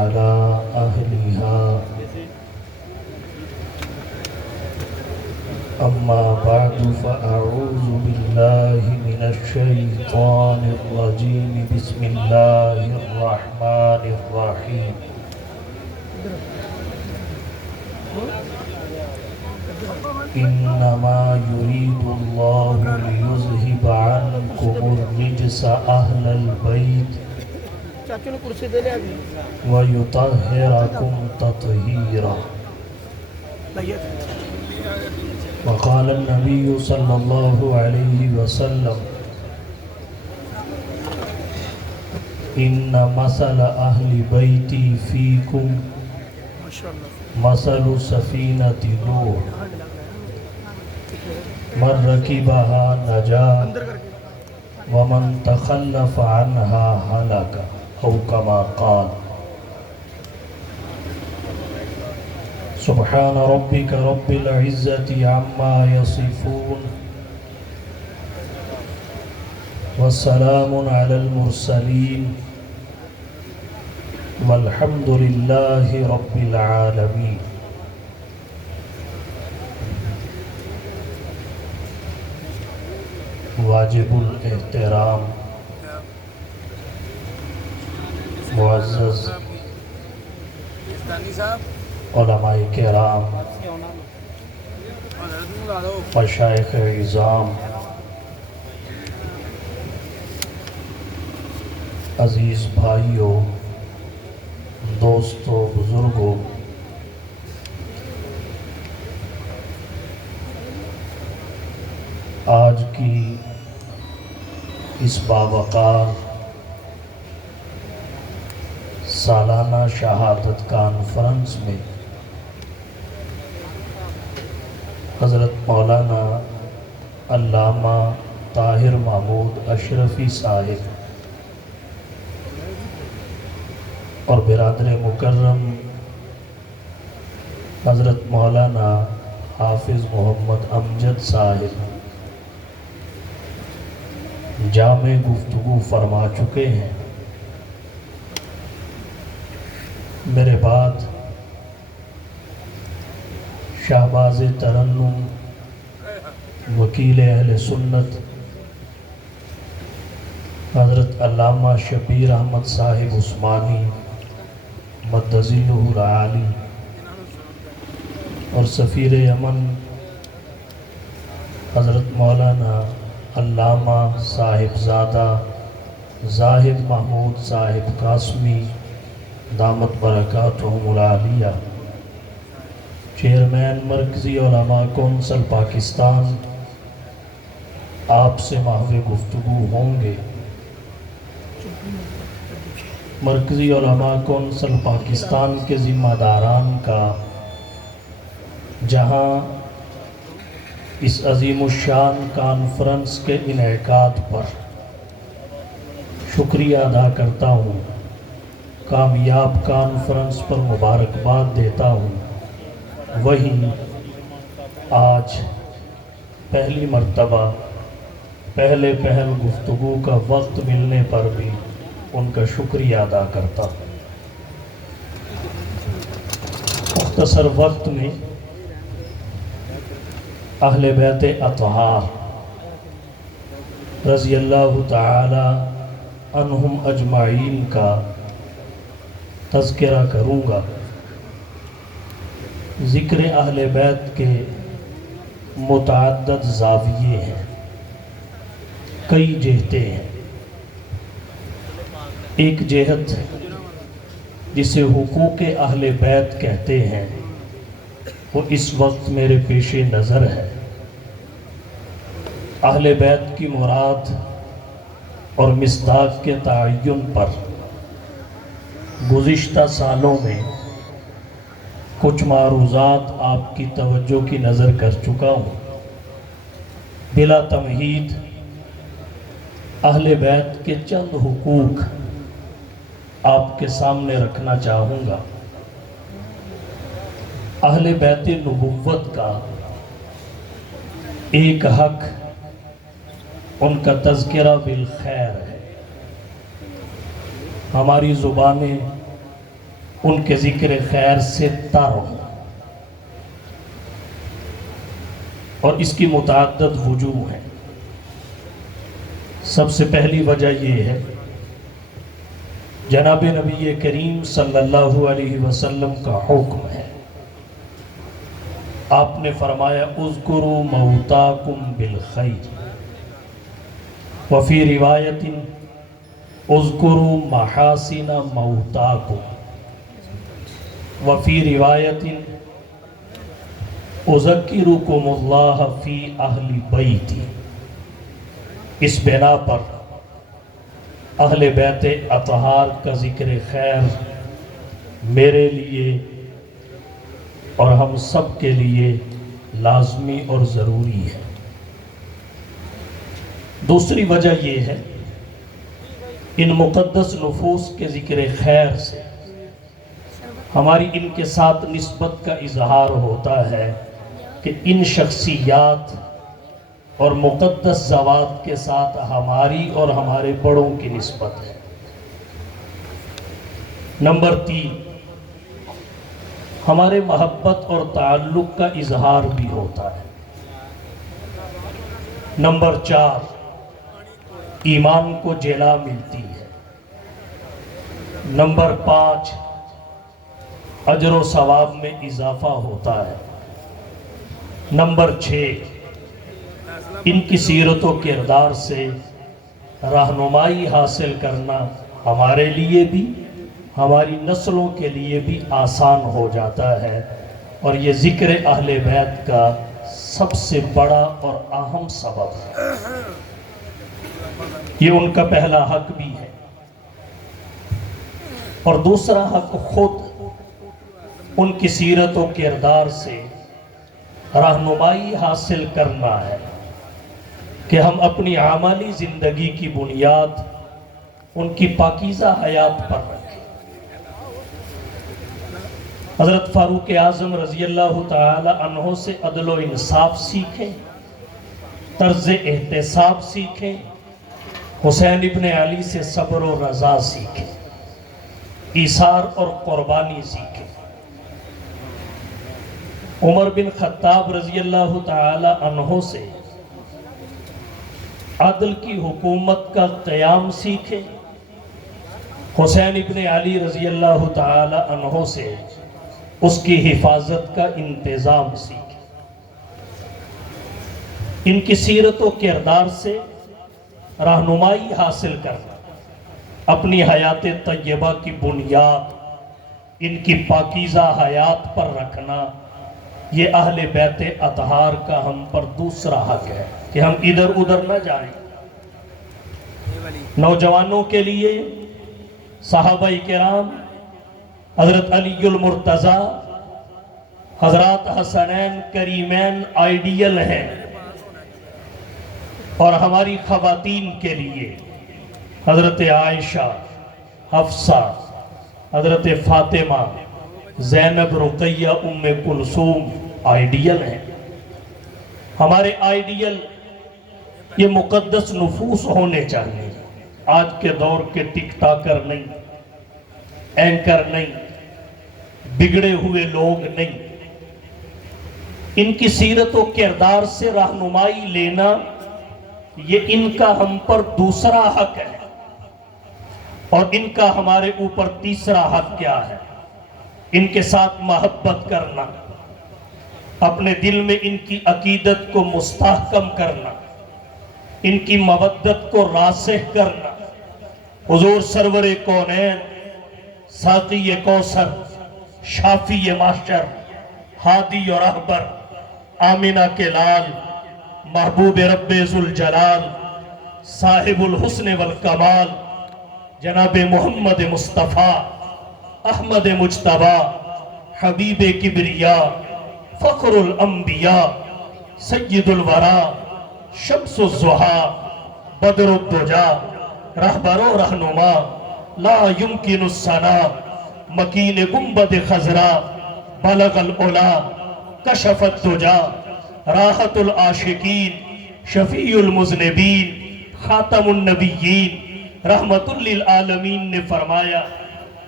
على أهلها أما بعد فأعوذ بالله من الشيطان الرجيم بسم الله الرحمن الرحيم إنما يريد الله ليذهب عنكم الرجس أهل البيت ويطهركم تطهيرا وقال النبي صلى الله عليه وسلم إن مثل أهل بيتي فيكم مثل سفينة نوح من ركبها نجا ومن تخلف عنها هلك أو كما قال سبحان ربك رب العزة عما يصفون والسلام على المرسلين والحمد لله رب العالمين واجب الاحترام معزز علماء کرام مشائخ عظام عزیز بھائیوں دوستوں بزرگوں آج کی اس باوقار سالانہ شہادت کانفرنس میں حضرت مولانا علامہ طاہر محمود اشرفی صاحب اور برادر مکرم حضرت مولانا حافظ محمد امجد صاحب جامع گفتگو فرما چکے ہیں. میرے بعد شہباز ترنم وکیل اہل سنت حضرت علامہ شبیر احمد صاحب عثمانی مدظلہ العالی اور سفیر یمن حضرت مولانا علامہ صاحبزادہ زاہد محمود صاحب قاسمی دامت برکاتہم العالیہ چیئرمین مرکزی علماء کونسل پاکستان آپ سے محو گفتگو ہوں گے. مرکزی علماء کونسل پاکستان کے ذمہ داران کا جہاں اس عظیم الشان کانفرنس کے انعقاد پر شکریہ ادا کرتا ہوں, کامیاب کانفرنس پر مبارکباد دیتا ہوں, وہیں آج پہلی مرتبہ پہل گفتگو کا وقت ملنے پر بھی ان کا شکریہ ادا کرتا ہوں. مختصر وقت میں اہل بیت اطہار رضی اللہ تعالی عنہم اجمعین کا تذکرہ کروں گا. ذکر اہل بیت کے متعدد زاویے ہیں, کئی جہتیں ہیں. ایک جہت جسے حقوق اہل بیت کہتے ہیں وہ اس وقت میرے پیش نظر ہے. اہل بیت کی مراد اور مصداق کے تعین پر گزشتہ سالوں میں کچھ معروضات آپ کی توجہ کی نظر کر چکا ہوں. بلا تمہید اہل بیت کے چند حقوق آپ کے سامنے رکھنا چاہوں گا. اہل بیت نبوت کا ایک حق ان کا تذکرہ بالخیر ہے. ہماری زبانیں ان کے ذکر خیر سے تر ہوں، اور اس کی متعدد وجوہ ہیں۔ سب سے پہلی وجہ یہ ہے، جناب نبی کریم صلی اللہ علیہ وسلم کا حکم ہے۔ آپ نے فرمایا اذکروا موتاکم بالخیر، وفی روایت اذکروا محاسن موتاکم، وفی روایت اذکرکم اللہ فی اہل بیتی۔ اس بنا پر اہل بیت اطہار کا ذکر خیر میرے لیے اور ہم سب کے لیے لازمی اور ضروری ہے۔ دوسری وجہ یہ ہے، ان مقدس نفوس کے ذکر خیر سے ہماری ان کے ساتھ نسبت کا اظہار ہوتا ہے کہ ان شخصیات اور مقدس ذوات کے ساتھ ہماری اور ہمارے بڑوں کی نسبت ہے۔ نمبر 3، ہمارے محبت اور تعلق کا اظہار بھی ہوتا ہے۔ نمبر 4، ایمان کو جلا ملتی ہے۔ نمبر 5، اجر و ثواب میں اضافہ ہوتا ہے۔ نمبر 6، ان کی سیرت و کردار سے رہنمائی حاصل کرنا ہمارے لیے بھی ہماری نسلوں کے لیے بھی آسان ہو جاتا ہے، اور یہ ذکر اہل بیت کا سب سے بڑا اور اہم سبب ہے۔ یہ ان کا پہلا حق بھی ہے، اور دوسرا حق خود ان کی سیرت و کردار سے رہنمائی حاصل کرنا ہے کہ ہم اپنی عملی زندگی کی بنیاد ان کی پاکیزہ حیات پر رکھیں۔ حضرت فاروق اعظم رضی اللہ تعالی عنہ سے عدل و انصاف سیکھیں، طرز احتساب سیکھیں، حسین ابن علی سے صبر و رضا سیکھیں، ایثار اور قربانی سیکھیں۔ عمر بن خطاب رضی اللہ تعالی عنہ سے عدل کی حکومت کا قیام سیکھیں، حسین ابن علی رضی اللہ تعالی عنہ سے اس کی حفاظت کا انتظام سیکھیں۔ ان کی سیرت و کردار سے رہنمائی حاصل کرنا، اپنی حیات طیبہ کی بنیاد ان کی پاکیزہ حیات پر رکھنا، یہ اہل بیت اطہار کا ہم پر دوسرا حق ہے کہ ہم ادھر ادھر نہ جائیں۔ نوجوانوں کے لیے صحابہ کرام، حضرت علی المرتضی، حضرات حسنین کریمین آئیڈیل ہیں، اور ہماری خواتین کے لیے حضرت عائشہ، حفصہ، حضرت فاطمہ، زینب، رقیہ، ام کلثوم آئیڈیل ہیں۔ ہمارے آئیڈیل یہ مقدس نفوس ہونے چاہیے، آج کے دور کے ٹک ٹاکر نہیں، اینکر نہیں، بگڑے ہوئے لوگ نہیں۔ ان کی سیرت و کردار سے رہنمائی لینا، یہ ان کا ہم پر دوسرا حق ہے، اور ان کا ہمارے اوپر تیسرا حق کیا ہے؟ ان کے ساتھ محبت کرنا، اپنے دل میں ان کی عقیدت کو مستحکم کرنا، ان کی مودت کو راسخ کرنا۔ حضور سرور کونین، ساقی کوثر، شافی معشر، ہادی اور رہبر، آمنہ کے لال، محبوب رب ذوالجلال، صاحب الحسن والکمال، جناب محمد مصطفیٰ، احمد مجتبیٰ، حبیب کبریاء، فخر الانبیاء، سید الورا، شمس الضحیٰ، بدر الدجا، رہبر و رہنما، لا یمکن الثناء، مکین گنبد خضرا، بلغ العلا، کشف الدجا، راحت العاشقین، شفیع المذنبین، خاتم النبیین، رحمت للعالمین نے فرمایا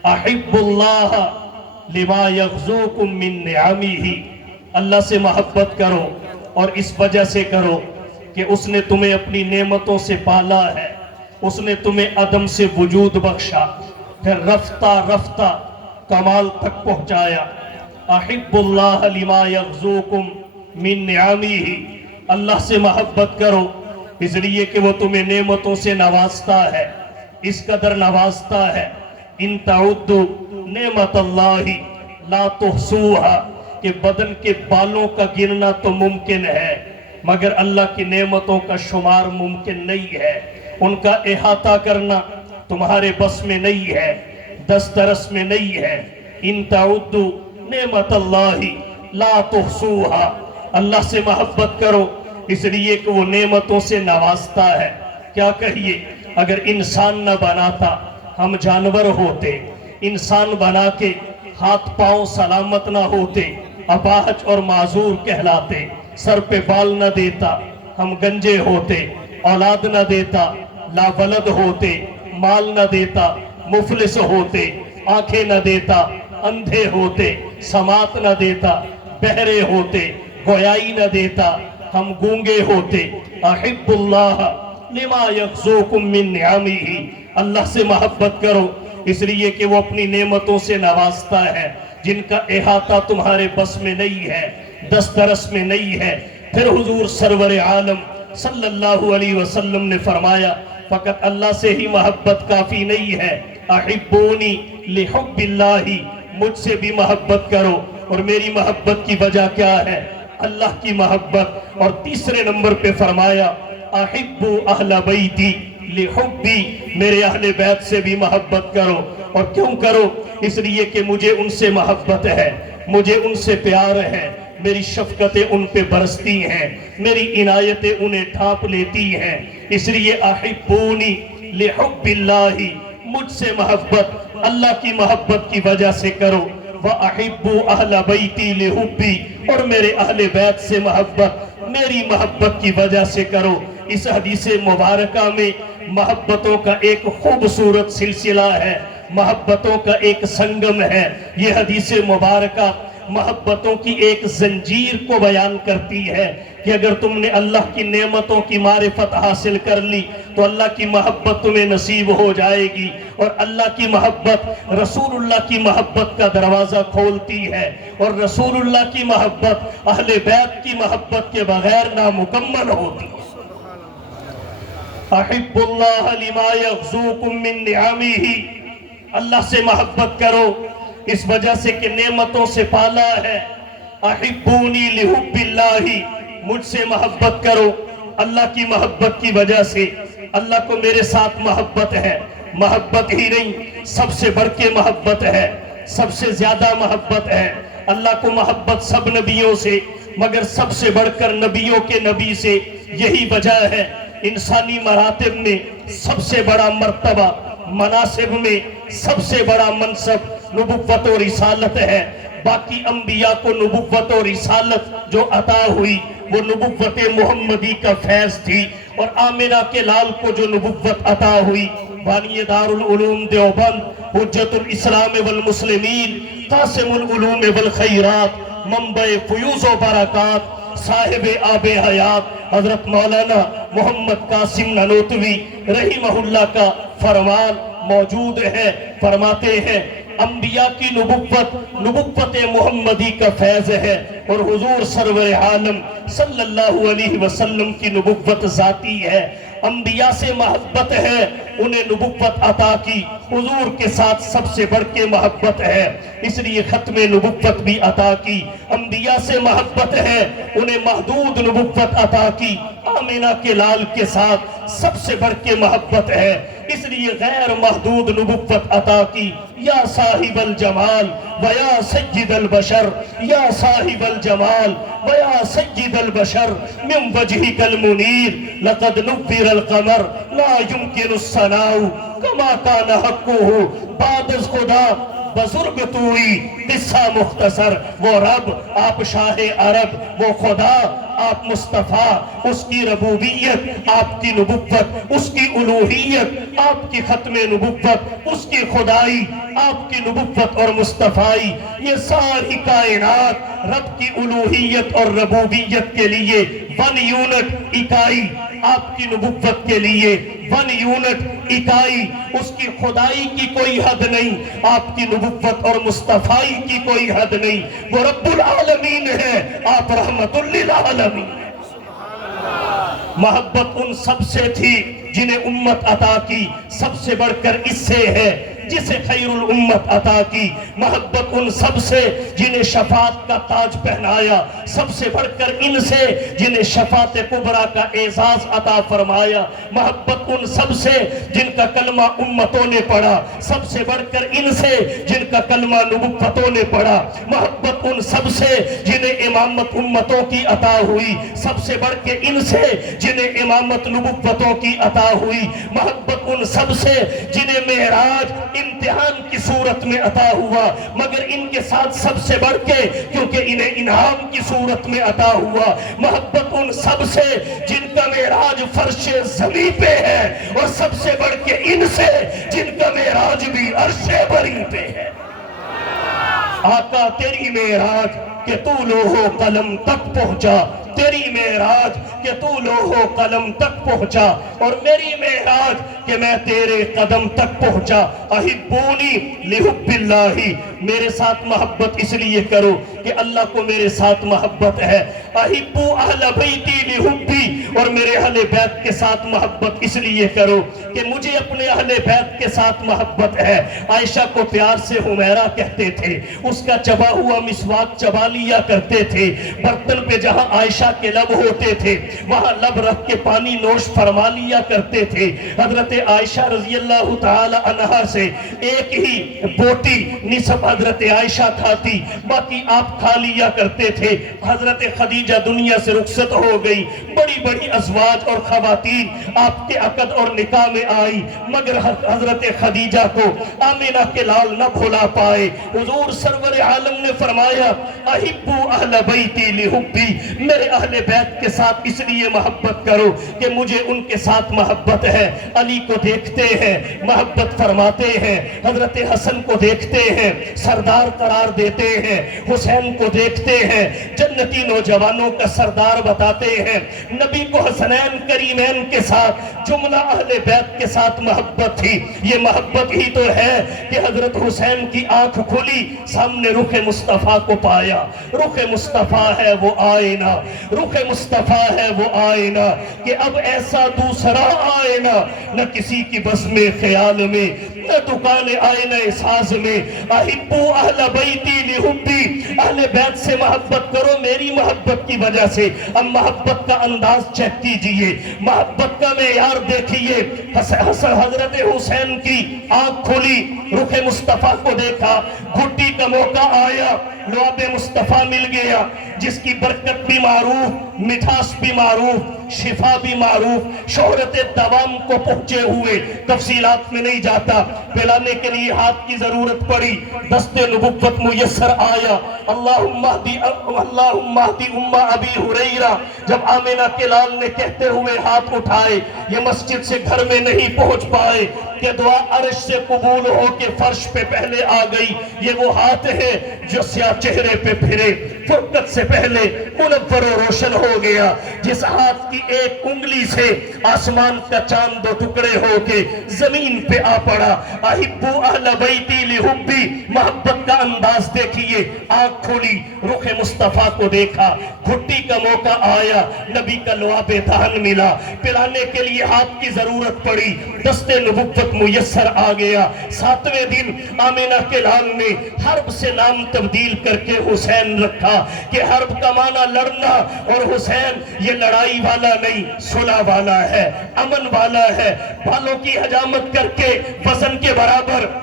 احب اللہ لما یغزوکم من نعمہ، اللہ سے محبت کرو اور اس وجہ سے کرو کہ اس نے تمہیں اپنی نعمتوں سے پالا ہے، اس نے تمہیں عدم سے وجود بخشا، پھر رفتہ رفتہ کمال تک پہنچایا۔ احب اللہ لما یغزوکم من نعمہ، اللہ سے محبت کرو اس لیے کہ وہ تمہیں نعمتوں سے نوازتا ہے، اس قدر نوازتا ہے۔ ان تعدوا نعمت اللہ لا تحصوها، کہ بدن کے بالوں کا گننا تو ممکن ہے مگر اللہ کی نعمتوں کا شمار ممکن نہیں ہے، ان کا احاطہ کرنا تمہارے بس میں نہیں ہے، دسترس میں نہیں ہے۔ ان تعدوا نعمت اللہ لا تحصوها، اللہ سے محبت کرو اس لیے کہ وہ نعمتوں سے نوازتا ہے۔ کیا کہیے، اگر انسان نہ بناتا ہم جانور ہوتے، انسان بنا کے ہاتھ پاؤں سلامت نہ ہوتے، اپاہج اور معذور کہلاتے، سر پہ بال نہ دیتا ہم گنجے ہوتے، اولاد نہ دیتا لا ولد ہوتے، مال نہ دیتا مفلس ہوتے، آنکھیں نہ دیتا اندھے ہوتے، سماعت نہ دیتا بہرے ہوتے، گویائی نہ دیتا ہم گونگے ہوتے۔ احب اللہ لما یغزوکم من نعمہ، اللہ سے محبت کرو اس لیے کہ وہ اپنی نعمتوں سے نوازتا ہے جن کا احاطہ تمہارے بس میں نہیں ہے، دسترس میں نہیں ہے۔ پھر حضور سرور عالم صلی اللہ علیہ وسلم نے فرمایا فقط اللہ سے ہی محبت کافی نہیں ہے، احبونی لحب اللہ، مجھ سے بھی محبت کرو۔ اور میری محبت کی وجہ کیا ہے؟ اللہ کی محبت۔ اور تیسرے نمبر پہ فرمایا احب اہل بیتی لحبی، میرے اہل بیت سے بھی محبت کرو۔ اور کیوں کرو؟ اس لیے کہ مجھے ان سے محبت ہے، مجھے ان سے پیار ہے، میری شفقتیں ان پہ برستی ہیں، میری عنایتیں انہیں ڈھانپ لیتی ہیں، اس لیے احبونی لحب اللہ، مجھ سے محبت اللہ کی محبت کی وجہ سے کرو۔ وَأَحِبُّ أَهْلَ بَيْتِي لِحُبِّي، اور میرے اہل بیت سے محبت میری محبت کی وجہ سے کرو۔ اس حدیث مبارکہ میں محبتوں کا ایک خوبصورت سلسلہ ہے، محبتوں کا ایک سنگم ہے۔ یہ حدیث مبارکہ محبتوں کی ایک زنجیر کو بیان کرتی ہے کہ اگر تم نے اللہ کی نعمتوں کی معرفت حاصل کر لی تو اللہ کی محبت تمہیں نصیب ہو جائے گی، اور اللہ کی محبت رسول اللہ کی محبت کا دروازہ کھولتی ہے، اور رسول اللہ کی محبت اہل بیت کی محبت کے بغیر نامکمل ہوتی ہے۔ احب اللہ لما یغزوکم من نعمہ، اللہ سے محبت کرو اس وجہ سے کہ نعمتوں سے پالا ہے۔ احبونی لحب اللہ، مجھ سے محبت کرو اللہ کی محبت کی وجہ سے۔ اللہ کو میرے ساتھ محبت ہے، محبت ہی نہیں سب سے بڑھ کے محبت ہے، سب سے زیادہ محبت ہے۔ اللہ کو محبت سب نبیوں سے، مگر سب سے بڑھ کر نبیوں کے نبی سے۔ یہی وجہ ہے انسانی مراتب میں سب سے بڑا مرتبہ، مناصب میں سب سے بڑا منصب نبوت و رسالت ہے۔ باقی انبیاء کو نبوت و رسالت جو عطا ہوئی وہ نبوت محمدی کا فیض تھی، اور آمنہ کے لال کو جو نبوت عطا ہوئی، بانی دار العلوم دیوبند، حجت الاسلام والمسلمین، قاسم العلوم والخیرات، منبع فیوز و برکات، صاحب آب حیات حضرت مولانا محمد قاسم نانوتوی رحمہ اللہ کا فرمان موجود ہے۔ فرماتے ہیں انبیاء کی نبوت نبوت محمدی کا فیض ہے، اور حضور سرور عالم صلی اللہ علیہ وسلم کی نبوت ذاتی ہے۔ انبیاء سے محبت ہے، انہیں نبوت عطا کی، حضور کے ساتھ سب سے بڑھ کے محبت ہے، اس لیے ختم نبوت بھی عطا کی۔ انبیاء سے محبت ہے، انہیں محدود نبوت عطا کی، آمنہ کے لال کے ساتھ سب سے بڑھ کے محبت ہے، اس لیے غیر محدود نبوت عطا کی۔ یا صاحب الجمال ویا سید البشر، یا صاحب الجمال ویا سید البشر، من وجہک المنیر لقد نور القمر لا يمكن الثناء کما کان حقہ، بعد از خدا بزرگ توئی قصہ مختصر، وہ رب آپ شاہ عرب، وہ خدا آپ مصطفیٰ، اس کی ربوبیت آپ کی نبوت، اس کی الوہیت آپ کی ختم نبوت، اس کی خدائی آپ کی نبوت اور مصطفائی، یہ ساری کائنات رب کی الوہیت اور ربوبیت کے لیے 1 یونٹ اکائی، آپ کی نبوت کے لیے 1 یونٹ اکائی، اس کی خدائی کی کوئی حد نہیں، آپ کی نبوت اور مصطفائی کی کوئی حد نہیں، وہ رب العالمین ہے، آپ رحمت للعالمین ہیں۔ محبت ان سب سے تھی جنہیں امت عطا کی، سب سے بڑھ کر اس سے ہے جسے خیر الامت عطا کی۔ محبت ان سب سے جنہیں شفاعت کا تاج پہنایا، سب سے بڑھ کر ان سے جنہیں شفاعت کبریٰ کا اعزاز عطا فرمایا۔ محبت ان سب سے جن کا کلمہ امتوں نے پڑھا، سب سے بڑھ کر ان سے جن کا کلمہ نبوتوں نے پڑھا۔ محبت ان سب سے جنہیں امامت امتوں کی عطا ہوئی، سب سے بڑھ کے ان سے جنہیں امامت نبوتوں کی عطا ہوئی۔ محبت ان سب سے جنہیں معراج امتحان کی صورت میں عطا ہوا، مگر ان کے ساتھ سب سے بڑھ کے کیونکہ انہیں انعام کی صورت میں عطا ہوا۔ محبت ان سب سے جن کا معراج فرش زمین پہ ہے، اور سب سے بڑھ کے ان سے جن کا معراج بھی عرش بری پہ ہے۔ آقا تیری معراج کہ تو لوح و قلم تک پہنچا، تیری معراج کہ تو لوح و قلم تک پہنچا، اور میری معراج کہ میں تیرے قدم تک پہنچا۔ احبونی لحب اللہ، میرے ساتھ محبت اس لیے کرو کہ اللہ کو میرے ساتھ محبت ہے۔ احبو اہل بیتی لحبی، اور میرے اہل بیت کے ساتھ محبت اس لیے کرو کہ مجھے اپنے اہل بیت کے ساتھ محبت ہے۔ عائشہ کو پیار سے حمیرہ کہتے تھے، اس کا چبا ہوا مسواک چبا لیا کرتے تھے۔ برتن پہ جہاں عائشہ کے لب ہوتے تھے وہاں لب رکھ کے پانی نوش فرما لیا کرتے تھے۔ حضرت عائشہ رضی اللہ تعالی عنہا سے ایک ہی بوٹی نصف حضرت عائشہ کھاتی، باقی آپ کھا لیا کرتے تھے۔ حضرت خدیجہ دنیا سے رخصت ہو گئی، بڑی بڑی ازواج اور خواتین آپ کے عقد اور نکاح میں آئی، مگر حضرت خدیجہ کو آمنہ کے لال نہ بھلا پائے۔ حضور سرور عالم نے فرمایا احبو اہل بیتی لحبی، میرے اہل بیت کے ساتھ اس لیے محبت کرو کہ مجھے ان کے ساتھ محبت ہے۔ علی کو دیکھتے ہیں محبت فرماتے ہیں، حضرت حسن کو دیکھتے ہیں سردار قرار دیتے ہیں، حسین کو دیکھتے ہیں جنتی نوجوانوں کا سردار بتاتے ہیں۔ نبی کو حسنین کریمین کے ساتھ جملہ اہل بیت کے ساتھ محبت تھی۔ یہ محبت ہی تو ہے کہ حضرت حسین کی آنکھ کھلی، سامنے رخ مصطفیٰ کو پایا۔ رخ مصطفیٰ ہے وہ آئینہ، رخ مصطفیٰ ہے وہ آئینہ کہ اب ایسا دوسرا آئینہ نہ کسی کی بس میں خیال میں، نہ دکان آئینہ ساز میں۔ احبو اہل بیتی لحبی، اہل بیت سے محبت کرو میری محبت کی وجہ سے۔ اب محبت کا انداز چیک کیجئے، محبت کا معیار دیکھیے۔ حضرت حسین کی آنکھ کھلی، رخ مصطفیٰ کو دیکھا، گھٹی کا موقع آیا، لعاب مصطفیٰ مل گیا، جس کی برکت بھی معروف، مٹھاس بھی معروف، شفا بھی معروف، شہرت دوام کو پہنچے ہوئے، تفصیلات میں نہیں جاتا۔ پلانے کے لیے ہاتھ کی ضرورت پڑی، دست نبوت میسر آیا۔ اللہم اہدی امہ ابی ہریرہ، جب آمنہ کے لال نے کہتے ہوئے ہاتھ اٹھائے، یہ مسجد سے گھر میں نہیں پہنچ پائے کہ دعا عرش سے قبول ہو کے فرش پہ پہلے آ گئی۔ یہ وہ ہاتھ ہے جو سیاہ چہرے پہ پھرے، فرقت سے پہلے منور و روشن ہو گیا، جس ہاتھ کی ایک انگلی سے آسمان کا چاند دو ٹکڑے ہو کے زمین پہ آ پڑا۔ احبو اہل بیتی لحبی، محبت کا انداز دیکھیے۔ آنکھ کھولی، رخ مصطفیٰ کو دیکھا، گھٹی کا موقع آیا، نبی کا لعاب دہن ملا، پلانے کے لیے ہاتھ کی ضرورت پڑی، دست نبوت میسر آ گیا۔ 7ویں دن آمنہ کے لال نے حرب سے نام تبدیل کر کے حسین رکھا کہ حرب کا معنی لڑنا، اور حسین یہ لڑائی والا نہیں، صلح والا ہے، امن والا ہے۔ بالوں کی حجامت کر کے وزن کے برابر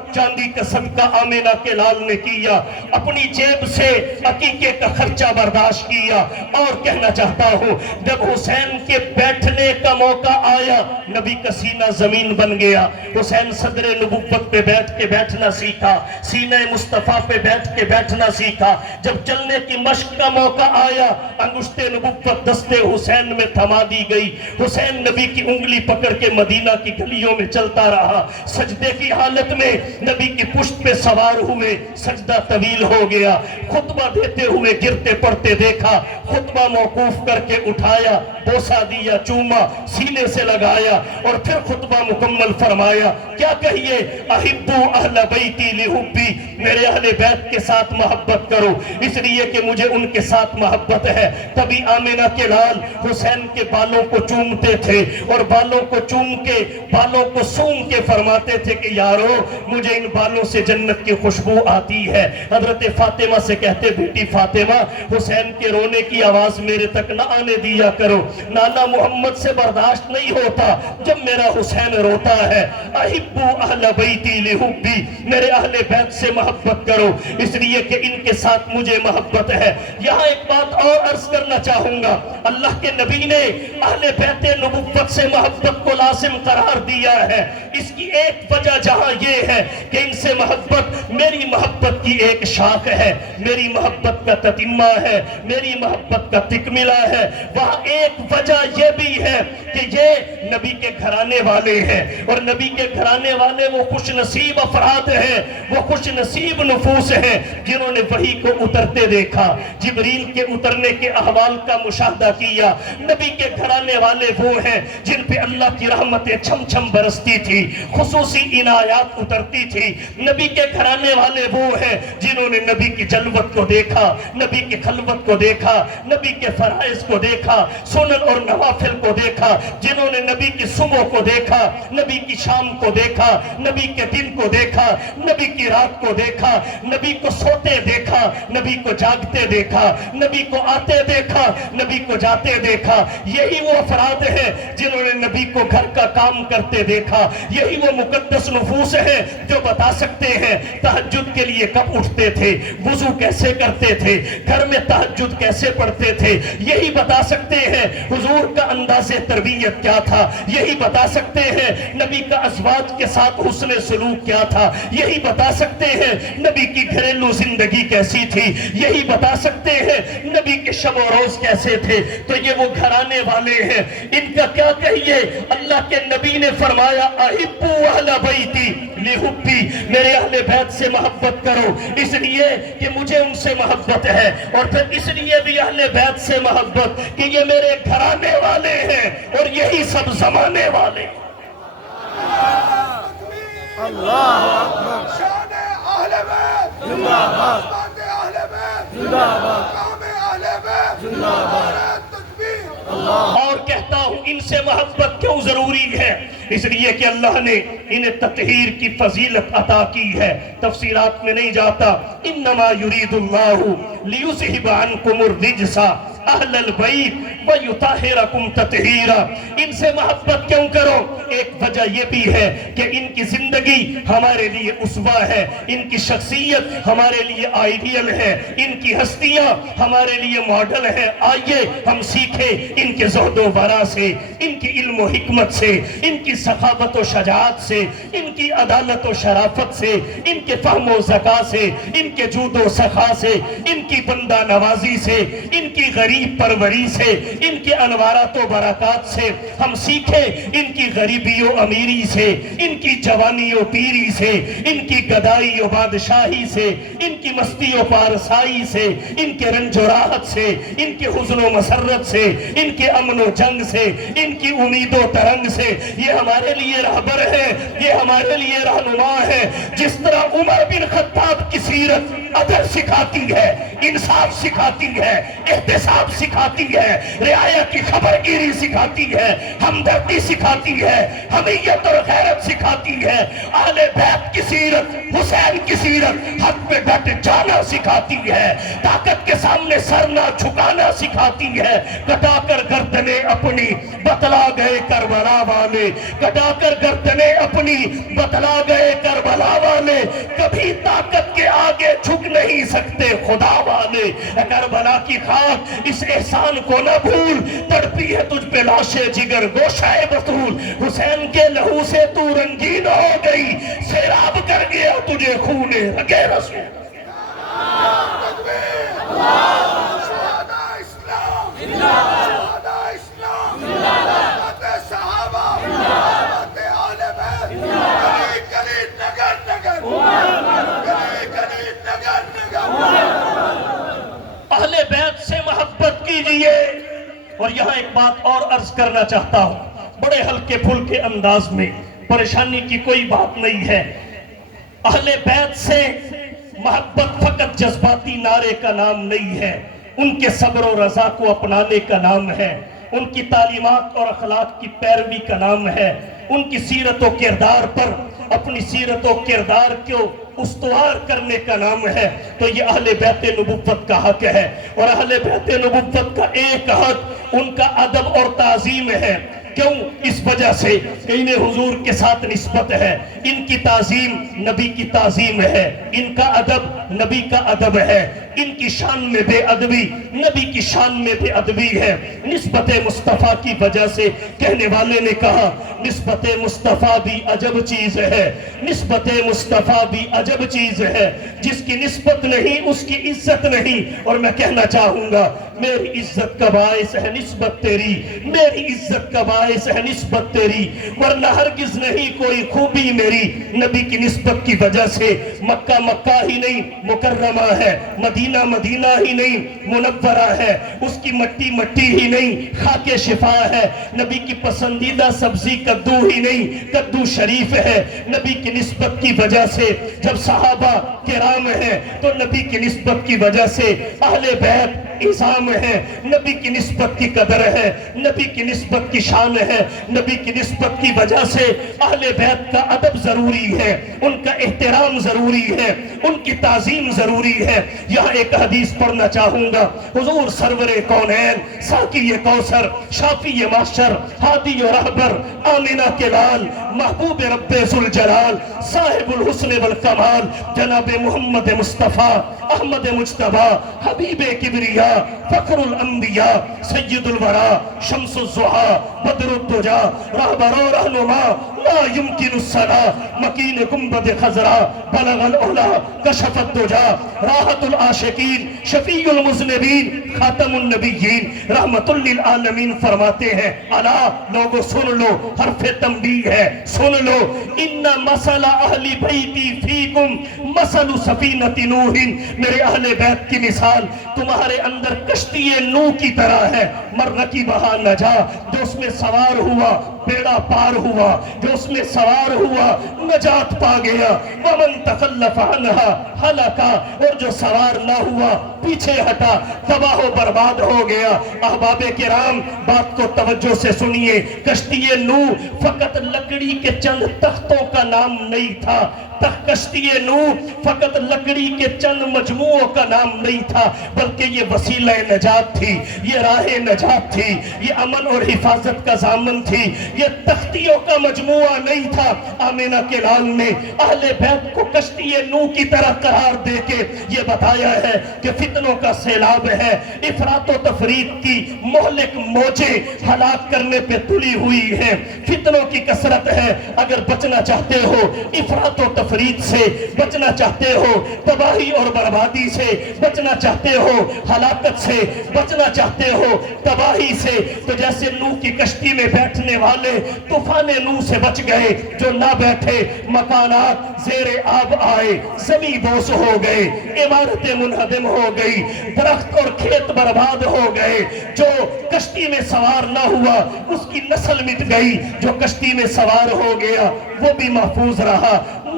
چاندی کا صدقہ آمینہ کے لال نے کیا، اپنی جیب سے عقیقے کا خرچہ برداشت کیا۔ اور کہنا چاہتا ہوں جب حسین کے بیٹھنے کا موقع آیا نبی کا سینہ زمین بن گیا۔ حسین صدر نبوت پہ بیٹھ کے بیٹھنا سیکھا، سینہ مصطفیٰ پہ بیٹھ کے بیٹھنا سیکھا۔ جب چلنے کی مشق کا موقع آیا انگشت نبوت دستے حسین میں تھما دی گئی۔ حسین نبی کی انگلی پکڑ کے مدینہ کی گلیوں میں چلتا رہا، سجدے کی حالت میں نبی کی پشت پہ سوار ہوئے، سجدہ طویل ہو گیا۔ خطبہ دیتے ہوئے گرتے پڑتے دیکھا، خطبہ موقوف کر کے اٹھایا، بوسہ دیا، چوما، سینے سے لگایا اور پھر خطبہ مکمل فرمایا۔ کیا کہیے؟ احبو اہل بیتی لحبی، میرے اہل بیت کے ساتھ محبت کرو اس لیے کہ مجھے ان کے ساتھ محبت ہے۔ تبھی آمینہ کے لال حسین کے بالوں کو چومتے تھے اور بالوں کو چوم کے، بالوں کو سونگ کے فرماتے تھے کہ یارو مجھے ان بالوں سے جنت کی خوشبو آتی ہے۔ حضرت فاطمہ سے کہتے بیٹی فاطمہ حسین کے رونے کی آواز میرے تک نہ آنے دیا کرو، نانا محمد سے برداشت نہیں ہوتا جب میرا حسین روتا ہے۔ احبو اہل بیتی لحبی، میرے اہل بیت سے محبت کرو اس لیے کہ ان کے ساتھ مجھے محبت ہے۔ یہاں ایک بات اور عرض کرنا چاہوں گا، اللہ کے نبی نے اہل بیت نبوت سے محبت کو لازم قرار دیا ہے۔ اس کی ایک وجہ جہاں یہ ہے کہ ان سے محبت میری محبت کی ایک شاخ ہے، میری محبت کا تتمہ ہے، میری محبت کا تکملہ ہے۔ وہاں ایک وجہ یہ بھی ہے کہ یہ نبی کے گھرانے والے ہیں اور نبی کے گھرانے والے وہ خوش نصیب افراد ہیں، وہ خوش نصیب نفوس ہیں جنہوں نے وحی کو اترتے دیکھا، جبریل کے اترنے کے احوال کا مشاہدہ کیا۔ نبی کے گھرانے والے وہ ہیں جن پہ اللہ کی رحمتیں چھم چھم برستی تھی، خصوصی عنایات اترتی تھی۔ نبی کے گھرانے والے وہ ہیں جنہوں نے نبی کی جلوت کو دیکھا، نبی کی خلوت کو دیکھا، نبی کے فرائض کو دیکھا، سنن اور نوافل کو دیکھا، جنہوں نے نبی کی صبح کو دیکھا، نبی کی شام کو دیکھا، نبی کے دن کو دیکھا، نبی کی رات کو دیکھا، نبی کو سوتے دیکھا، نبی کو جاگتے دیکھا، نبی کو آتے دیکھا، نبی کو جاتے دیکھا۔ یہی وہ افراد ہیں جنہوں نے نبی کو گھر کا کام کرتے دیکھا۔ یہی وہ مقدس نفوس ہیں جو بتا سکتے ہیں تہجد کے لیے کب اٹھتے تھے، وضو کیسے کرتے تھے، گھر میں تہجد کیسے پڑھتے تھے۔ یہی بتا سکتے ہیں حضور کا انداز تربیت کیا تھا، یہی بتا سکتے ہیں نبی کا ازواج کے ساتھ حسن سلوک کیا تھا، یہی بتا سکتے ہیں نبی کی گھریلو زندگی کیسی تھی، یہی بتا سکتے ہیں نبی کے شب و روز کیسے تھے۔ تو یہ وہ گھرانے والے ہیں، ان کا کیا کہیے؟ اللہ کے نبی نے فرمایا احبو اہل بیتی لحبی، میرے اہل بیت سے محبت کرو اس لیے کہ مجھے ان سے محبت ہے، اور پھر اس لیے بھی اہل بیت سے محبت کہ یہ میرے گھرانے والے ہیں اور یہی سب زمانے والے۔ اللہ اکبر، شان اہل بیت زندہ باد، بات اہل بیت زندہ باد، کام اہل بیت زندہ باد، تکبیر اللہ۔ اور کہتا ہوں ان سے محبت کیوں ضروری ہے؟ اس لیے کہ اللہ نے انہیں تطہیر کی فضیلت عطا کی ہے، تفصیلات میں نہیں جاتا۔ انما یرید اللہ لیذہب عنکم الرجس اہل البیت ویطہرکم تطہیرا۔ ان سے محبت کیوں کرو؟ ایک وجہ یہ بھی ہے کہ ان کی زندگی ہمارے لیے اسوہ ہے، ان کی شخصیت ہمارے لیے آئیڈیل ہے، ان کی ہستیاں ہمارے لیے ماڈل ہیں۔ آئیے ہم سیکھیں ان کے زہد و ورع سے، ان کی علم و حکمت سے، ان کی سخاوت و شجاعت سے، ان کی عدالت و شرافت سے، ان کے فہم و ذکا سے، ان کے جود و سخا سے، ان کی بندہ نوازی سے، ان کی غریب پروری سے، ان کے انوارات و برکات سے۔ ہم سیکھیں ان کی غریبی و امیری سے، ان کی جوانی و پیری سے، ان کی گدائی و بادشاہی سے، ان کی مستی و پارسائی سے، ان کے رنج و راحت سے، ان کے حزن و مسرت سے، ان کے امن و جنگ سے، ان کی امید و ترنگ سے۔ یہ ہمارے لیے رہبر ہے، یہ ہمارے لیے رہنما ہے۔ جس طرح عمر بن خطاب کی سیرت عدل سکھاتی ہے، انصاف سکھاتی ہے، احتساب سکھاتی ہے، رعایا کی خبر گیری سکھاتی ہے، ہمدردی سکھاتی ہے، حمیت اور غیرت سکھاتی ہے، اہل بیت کی سیرت، حسین کی سیرت، حق پہ ڈٹ جانا سکھاتی ہے، طاقت کے سامنے سر نہ جھکانا سکھاتی ہے۔ کٹا کر گردنیں اپنی بتلا گئے کربلا والے، کٹا کر گردنیں اپنی بتلا گئے کربلا والے، کبھی طاقت کے آگے جھک نہیں سکتے خدا والے۔ اے کربلا کی خاک اس احسان کو نہ بھول، تڑپی ہے تجھ پہ لاش جگر گوشہ بطول، حسین کے لہو سے تو رنگین ہو گئی، سیراب کر گیا تجھے خون رگے رسول۔ شہداء اسلام شہداء اسلام باتِ صحابہ باتِ اہل بیت، گلی گلی نگر نگر، گلی گلی نگر نگر۔ اہل بیت سے محبت کیجئے۔ اور یہاں ایک بات اور عرض کرنا چاہتا ہوں بڑے ہلکے پھلکے انداز میں، پریشانی کی کوئی بات نہیں ہے۔ اہل بیت سے محبت فقط جذباتی نعرے کا نام نہیں ہے، ان کے صبر و رضا کو اپنانے کا نام ہے، ان کی تعلیمات اور اخلاق کی پیروی کا نام ہے، ان کی سیرت و کردار پر اپنی سیرت و کردار کو استوار کرنے کا نام ہے۔ تو یہ اہل بیت نبوت کا حق ہے، اور اہل بیت نبوت کا ایک حق ان کا ادب اور تعظیم ہے۔ کیوں؟ اس وجہ سے کہ انہیں حضور کے ساتھ نسبت ہے، ان کی تعظیم نبی کی تعظیم ہے، ان کا ادب نبی کا ادب ہے، ان کی شان میں بے ادبی نبی کی شان میں بے ادبی ہے۔ نسبت مصطفیٰ کی وجہ سے کہنے والے نے کہا نسبت مصطفیٰ بھی عجب چیز ہے، نسبت مصطفیٰ بھی عجب چیز ہے، جس کی نسبت نہیں اس کی عزت نہیں۔ اور میں کہنا چاہوں گا میری عزت کا باعث ہے نسبت تیری، میری عزت کا باعث ہے نسبت تیری، ورنہ ہرگز نہیں کوئی خوبی میری نبی کی نسبت کی وجہ سے۔ مکہ مکہ ہی نہیں مکرمہ ہے، مدینہ مدینہ ہی نہیں منورہ ہے، اس کی مٹی مٹی ہی نہیں خاک شفا ہے، نبی کی پسندیدہ سبزی کدو ہی نہیں کدو شریف ہے۔ نبی کی نسبت کی وجہ سے جب صحابہ کرام ہیں تو نبی کی نسبت کی وجہ سے اہل بیت عظام ہے، نبی کی نسبت کی قدر ہے، نبی کی نسبت کی شان ہے، نبی کی نسبت کی وجہ سے اہل بیت کا ادب ضروری ہے، ان کا احترام ضروری ہے، ان کی تعظیم ضروری ہے۔ یہاں ایک حدیث پڑھنا چاہوں گا، حضور سرور کونین، ساقی کوثر، شافی معشر، ہادی و رہبر، آمنہ کے لال، محبوب رب ذوالجلال، صاحب الحسن والکمال، جناب محمد مصطفیٰ احمد مجتبیٰ، حبیب کبریا، فخر الانبیاء، سید الورا، شمس الضحیٰ، بدر الدجا، رہبر و رہنما، لا يمکن الصلاة، مکین گنبد خضرا، بلغ العلا، کشف الدجا، راحت العاشقین، شفیع المذنبین، خاتم النبیین، رحمت للعالمین فرماتے ہیں الا لوگو سن لو، حرف تنبیہ ہے، سن لو، ان مثل اہل بیتی فیکم مثل سفینۃ نوح، میرے اہل بیت کی مثال تمہارے اندر کشتی نوح کی طرح ہے، من رکبھا نجا، جو اس میں سوار ہوا بیڑا پار ہوا، جو اس میں سوار ہوا نجات پا گیا، ومن تخلف عنہا ہلکا، اور جو سوار نہ ہوا پیچھے ہٹا تباہ و برباد ہو گیا۔ احباب کرام بات کو توجہ سے سنیے، کشتی نوح فقط لکڑی کے چند تختوں کا نام نہیں تھا، کشتی نوح فقط لکڑی کے چند مجموعوں کا نام نہیں تھا، بلکہ یہ وسیلہ نجات تھی، یہ راہ نجات تھی، یہ امن اور حفاظت کا ضامن تھی، یہ تختیوں کا مجموعہ نہیں تھا۔ آمنہ کے لال نے اہل بیت کو کشتی نوح کی طرح قرار دے کے یہ بتایا ہے کہ فتنوں کا سیلاب ہے، افراط و تفریط کی مہلک موجیں ہلاک کرنے پہ تلی ہوئی ہیں، فتنوں کی کثرت ہے۔ اگر بچنا چاہتے ہو افراط و تفریط سے، بچنا چاہتے ہو تباہی اور بربادی سے، بچنا چاہتے ہو ہلاکت سے، بچنا چاہتے ہو تباہی سے، تو جیسے نوح کی کشتی میں بیٹھنے والے طوفان نوح سے بچ گئے، جو نہ بیٹھے مکانات زیر آب آئے، زمین بوس ہو گئے، عمارتیں منہدم ہو گئی، درخت اور کھیت برباد ہو گئے، جو کشتی میں سوار نہ ہوا اس کی نسل مٹ گئی، جو کشتی میں سوار ہو گیا وہ بھی محفوظ رہا۔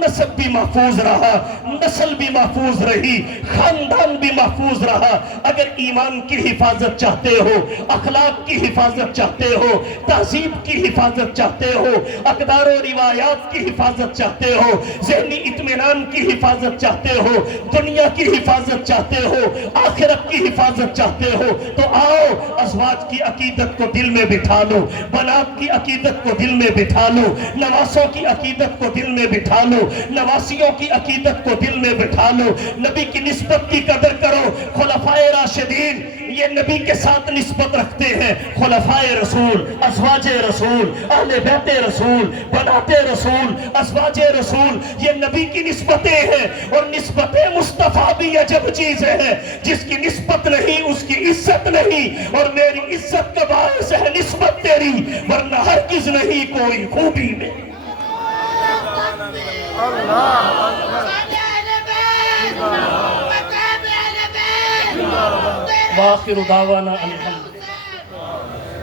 نسب بھی محفوظ رہا، نسل بھی محفوظ رہی، خاندان بھی محفوظ رہا۔ اگر ایمان کی حفاظت چاہتے ہو، اخلاق کی حفاظت چاہتے ہو، تہذیب کی حفاظت چاہتے ہو، اقدار و روایات کی حفاظت چاہتے ہو، ذہنی اطمینان کی حفاظت چاہتے ہو، دنیا کی حفاظت چاہتے ہو، آخرت کی حفاظت چاہتے ہو، تو آؤ ازواج کی عقیدت کو دل میں بٹھا لو، بنات کی عقیدت کو دل میں بٹھا لو، نواسوں کی عقیدت کو دل میں بٹھا لو، نواسیوں کی عقیدت کو دل میں بٹھا لو، نبی کی نسبت کی قدر کرو۔ خلفائے راشدین یہ نبی کے ساتھ نسبت رکھتے ہیں، خلفائے رسول، ازواج رسول، اہل بیت رسول، بنات رسول، ازواج رسول، یہ نبی کی نسبتیں ہیں، اور نسبت مصطفیٰ بھی عجب چیز ہے، جس کی نسبت نہیں اس کی عزت نہیں، اور میری عزت کا باعث ہے نسبت تیری، ورنہ ہرگز نہیں کوئی خوبی میں۔ وآخر دعوانا الحمد